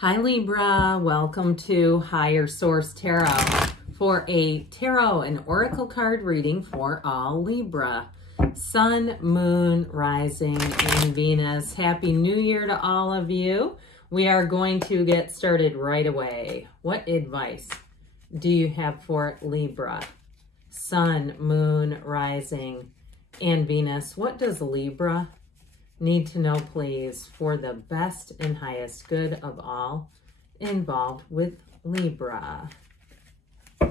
Hi Libra, welcome to Higher Source Tarot for a tarot and oracle card reading for all Libra. Sun, Moon, Rising, and Venus. Happy New Year to all of you. We are going to get started right away. What advice do you have for Libra? Sun, Moon, Rising, and Venus. What does Libra need to know, please, for the best and highest good of all involved with Libra? All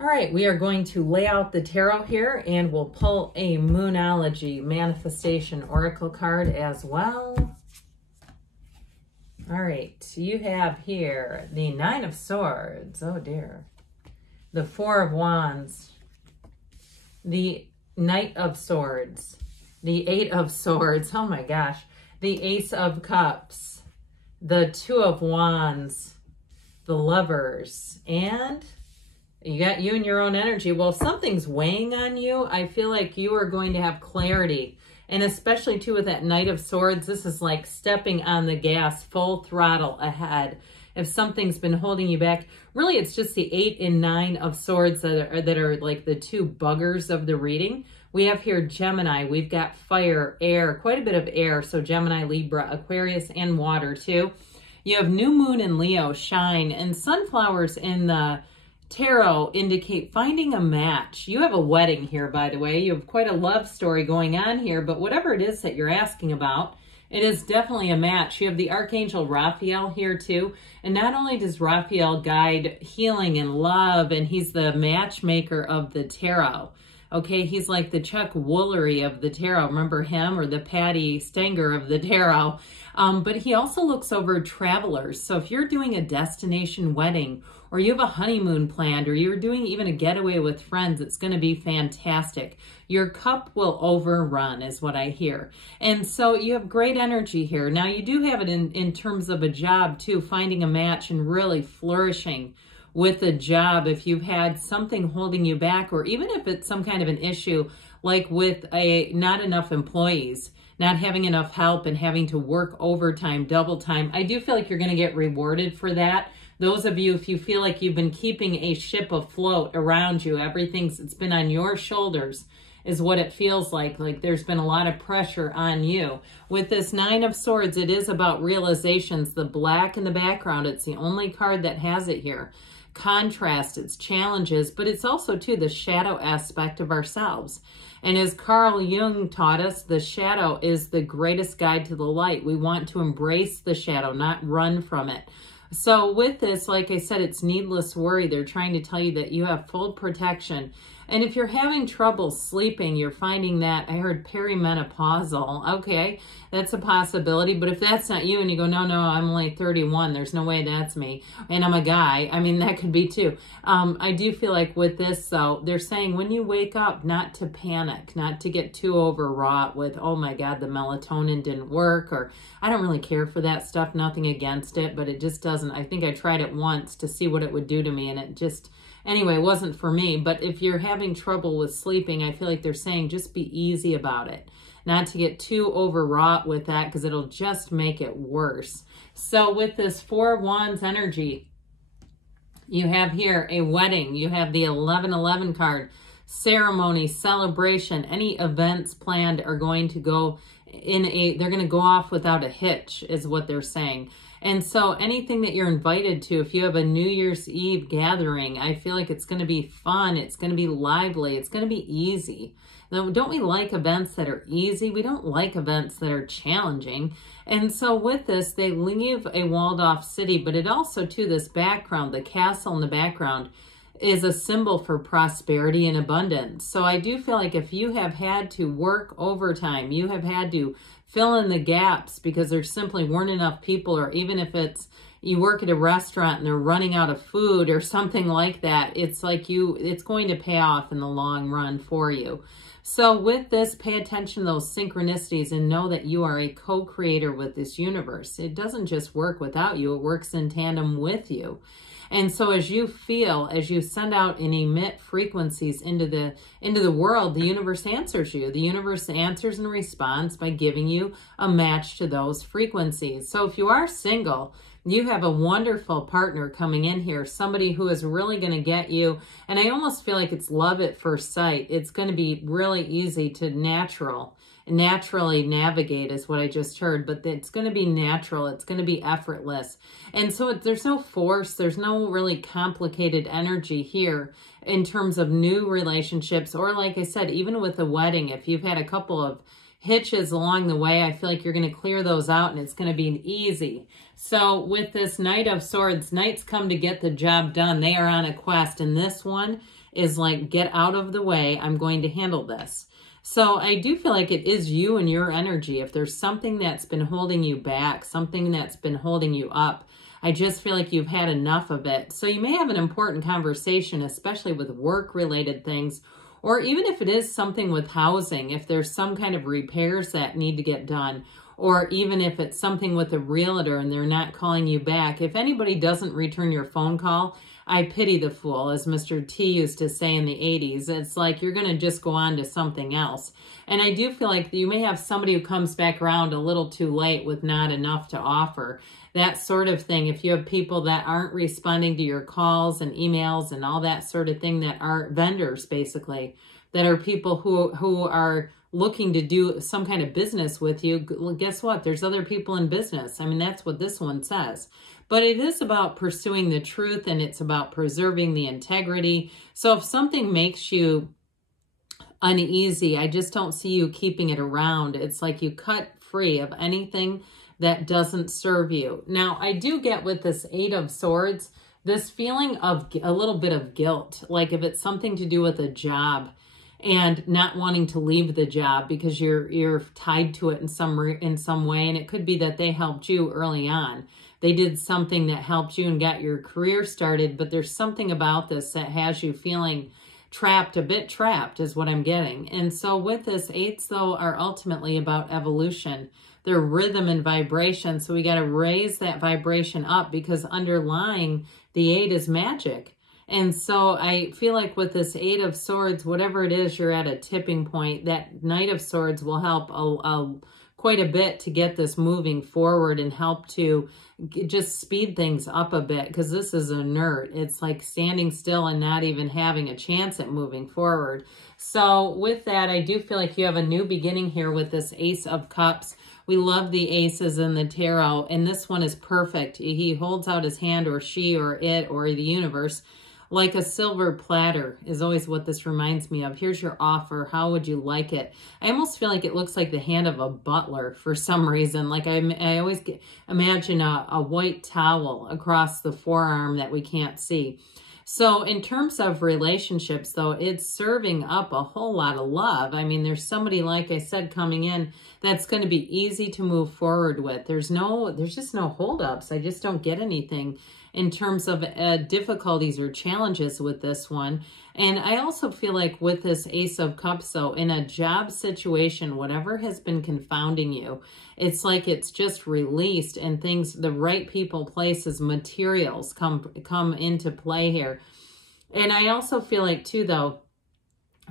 right, we are going to lay out the tarot here, and we'll pull a Moonology Manifestation Oracle card as well. All right, you have here the Nine of Swords. Oh dear. The Four of Wands. The Knight of Swords. The Eight of Swords, oh my gosh, the Ace of Cups, the Two of Wands, the Lovers, and you got you and your own energy. Well, if something's weighing on you, I feel like you are going to have clarity, and especially too with that Knight of Swords, this is like stepping on the gas, full throttle ahead. If something's been holding you back, really it's just the 8 and 9 of Swords that are like the two buggers of the reading. We have here Gemini, we've got fire, air, quite a bit of air. So Gemini, Libra, Aquarius, and water too. You have new moon in Leo, shine, and sunflowers in the tarot indicate finding a match. You have a wedding here, by the way. You have quite a love story going on here, but whatever it is that you're asking about, it is definitely a match. You have the Archangel Raphael here too. And not only does Raphael guide healing and love, and he's the matchmaker of the tarot. Okay, he's like the Chuck Woolery of the tarot. Remember him? Or the Patty Stenger of the tarot. But he also looks over travelers. So if you're doing a destination wedding, or you have a honeymoon planned, or you're doing even a getaway with friends, it's going to be fantastic. Your cup will overrun is what I hear. And so you have great energy here. Now you do have it in terms of a job too, finding a match and really flourishing with a job if you've had something holding you back, or even if it's some kind of an issue like with not enough employees, not having enough help and having to work overtime, double time. I do feel like you're going to get rewarded for that. Those of you, if you feel like you've been keeping a ship afloat around you, it's been on your shoulders is what it feels like there's been a lot of pressure on you. With this Nine of Swords, it is about realizations. The black in the background, it's the only card that has it here. Contrast, it's challenges, but it's also too the shadow aspect of ourselves. And as Carl Jung taught us, the shadow is the greatest guide to the light. We want to embrace the shadow, not run from it. So with this, like I said, it's needless worry. They're trying to tell you that you have full protection. And if you're having trouble sleeping, you're finding that, I heard perimenopausal. Okay, that's a possibility. But if that's not you and you go, no, I'm only 31. There's no way that's me. And I'm a guy. I mean, that could be too. I do feel like with this, though, they're saying when you wake up, not to panic, not to get too overwrought with, oh my God, the melatonin didn't work, or I don't really care for that stuff. Nothing against it, but it just doesn't. I think I tried it once to see what it would do to me, and it just... Anyway, it wasn't for me. But if you're having trouble with sleeping, I feel like they're saying just be easy about it. Not to get too overwrought with that, because it'll just make it worse. So with this Four of Wands energy, you have here a wedding. You have the 1111 card. Ceremony, celebration, any events planned are going to go they're going to go off without a hitch is what they're saying. And so anything that you're invited to, if you have a New Year's Eve gathering, I feel like it's going to be fun. It's going to be lively. It's going to be easy. Now, don't we like events that are easy? We don't like events that are challenging. And so with this, they leave a walled off city, but it also, too, this background, the castle in the background, is a symbol for prosperity and abundance. So I do feel like if you have had to work overtime, you have had to fill in the gaps because there simply weren't enough people, or even if it's you work at a restaurant and they're running out of food or something like that, it's like it's going to pay off in the long run for you. So with this, pay attention to those synchronicities and know that you are a co-creator with this universe. It doesn't just work without you, it works in tandem with you. And so as you feel, as you send out and emit frequencies into the world, the universe answers you. The universe answers in response by giving you a match to those frequencies. So if you are single, you have a wonderful partner coming in here, somebody who is really going to get you. And I almost feel like it's love at first sight. It's going to be really easy to naturally navigate is what I just heard, but it's going to be natural. It's going to be effortless. And so there's no force. There's no really complicated energy here in terms of new relationships, or like I said, even with a wedding, if you've had a couple of hitches along the way, I feel like you're going to clear those out and it's going to be easy. So with this Knight of Swords, knights come to get the job done. They are on a quest, and this one is like, get out of the way. I'm going to handle this. So I do feel like it is you and your energy. If there's something that's been holding you back, something that's been holding you up, I just feel like you've had enough of it. So you may have an important conversation, especially with work-related things, or even if it is something with housing, if there's some kind of repairs that need to get done, or even if it's something with a realtor and they're not calling you back. If anybody doesn't return your phone call, I pity the fool, as Mr. T used to say in the 80s. It's like you're going to just go on to something else. And I do feel like you may have somebody who comes back around a little too late with not enough to offer. That sort of thing. If you have people that aren't responding to your calls and emails and all that sort of thing, that are vendors, basically, that are people who are looking to do some kind of business with you, well, guess what? There's other people in business. I mean, that's what this one says. But it is about pursuing the truth, and it's about preserving the integrity. So if something makes you uneasy, I just don't see you keeping it around. It's like you cut free of anything that doesn't serve you. Now, I do get with this Eight of Swords, this feeling of a little bit of guilt. Like if it's something to do with a job and not wanting to leave the job because you're tied to it in some way. And it could be that they helped you early on. They did something that helped you and got your career started, but there's something about this that has you feeling trapped, a bit trapped is what I'm getting. And so with this, eights though are ultimately about evolution. They're rhythm and vibration. So we got to raise that vibration up, because underlying the eight is magic. And so I feel like with this Eight of Swords, whatever it is, you're at a tipping point. That Knight of Swords will help quite a bit to get this moving forward and help to just speed things up a bit, because this is inert. It's like standing still and not even having a chance at moving forward. So with that, I do feel like you have a new beginning here with this Ace of Cups. We love the aces in the tarot, and this one is perfect. He holds out his hand, or she, or it, or the universe, like a silver platter is always what this reminds me of. Here's your offer. How would you like it? I almost feel like it looks like the hand of a butler for some reason. Like I always imagine a white towel across the forearm that we can't see. So in terms of relationships, though, it's serving up a whole lot of love. I mean, there's somebody, like I said, coming in that's going to be easy to move forward with. There's just no holdups. I just don't get anything in terms of difficulties or challenges with this one. And I also feel like with this Ace of Cups, though, in a job situation, whatever has been confounding you, it's like it's just released, and things, the right people, places, materials come into play here. And I also feel like, too, though,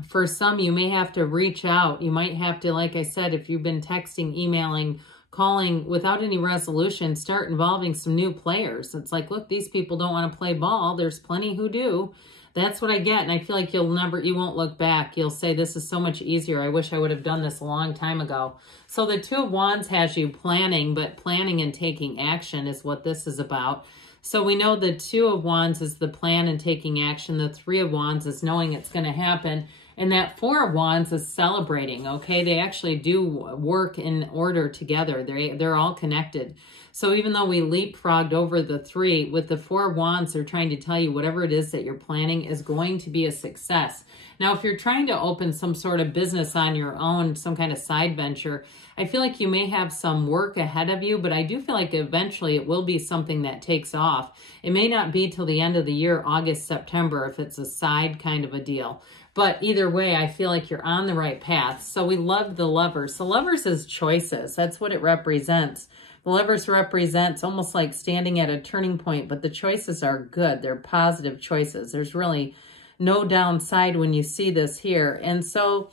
for some, you may have to reach out. You might have to, like I said, if you've been texting, emailing, calling without any resolution, start involving some new players. It's like, look, these people don't want to play ball. There's plenty who do. That's what I get. And I feel like you won't look back. You'll say, this is so much easier. I wish I would have done this a long time ago. So the Two of Wands has you planning, but planning and taking action is what this is about. So we know the Two of Wands is the plan and taking action. The Three of Wands is knowing it's going to happen. And that Four of Wands is celebrating, okay? They actually do work in order together. They're all connected. So even though we leapfrogged over the three, with the Four of Wands, they're trying to tell you whatever it is that you're planning is going to be a success. Now, if you're trying to open some sort of business on your own, some kind of side venture, I feel like you may have some work ahead of you, but I do feel like eventually it will be something that takes off. It may not be till the end of the year, August, September, if it's a side kind of a deal. But either way, I feel like you're on the right path. So we love the Lovers. The Lovers is choices. That's what it represents. The Lovers represents almost like standing at a turning point, but the choices are good. They're positive choices. There's really no downside when you see this here. And so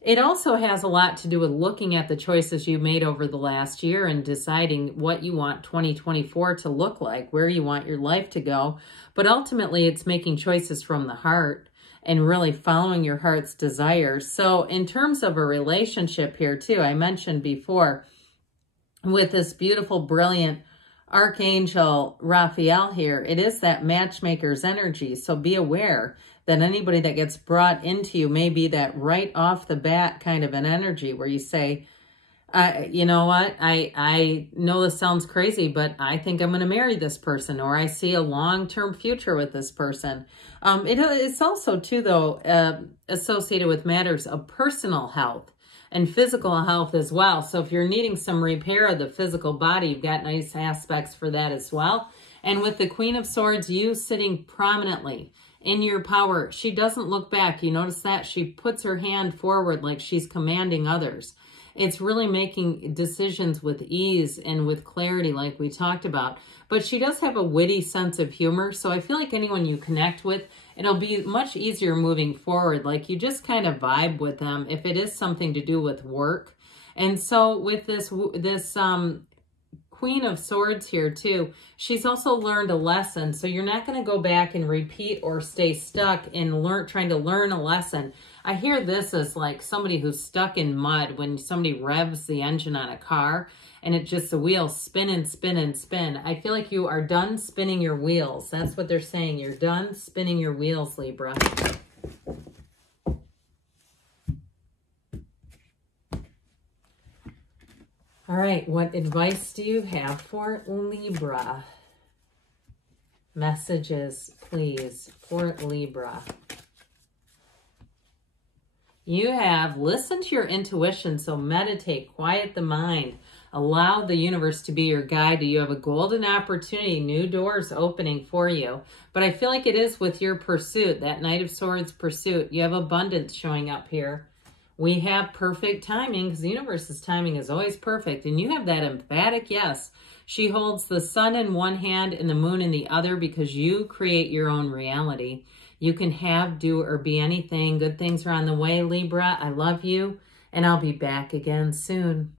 it also has a lot to do with looking at the choices you made over the last year and deciding what you want 2024 to look like, where you want your life to go. But ultimately, it's making choices from the heart and really following your heart's desires. So in terms of a relationship here too, I mentioned before, with this beautiful, brilliant Archangel Raphael here, it is that matchmaker's energy. So be aware that anybody that gets brought into you may be that right off the bat kind of an energy where you say, you know what, I know this sounds crazy, but I think I'm going to marry this person, or I see a long-term future with this person. It's also too, though, associated with matters of personal health and physical health as well. So if you're needing some repair of the physical body, you've got nice aspects for that as well. And with the Queen of Swords, you sitting prominently in your power, she doesn't look back. You notice that? She puts her hand forward like she's commanding others. It's really making decisions with ease and with clarity like we talked about. But she does have a witty sense of humor. So I feel like anyone you connect with, it'll be much easier moving forward. Like you just kind of vibe with them if it is something to do with work. And so with this Queen of Swords here too, she's also learned a lesson. So you're not going to go back and repeat or stay stuck in trying to learn a lesson. I hear this as like somebody who's stuck in mud when somebody revs the engine on a car and it just, the wheels spin and spin and spin. I feel like you are done spinning your wheels. That's what they're saying. You're done spinning your wheels, Libra. All right, what advice do you have for Libra? Messages, please, for Libra. You have listened to your intuition, so meditate, quiet the mind, allow the universe to be your guide. You have a golden opportunity, new doors opening for you. But I feel like it is with your pursuit, that Knight of Swords pursuit. You have abundance showing up here. We have perfect timing because the universe's timing is always perfect. And you have that emphatic yes. She holds the sun in one hand and the moon in the other because you create your own reality. You can have, do, or be anything. Good things are on the way, Libra. I love you, and I'll be back again soon.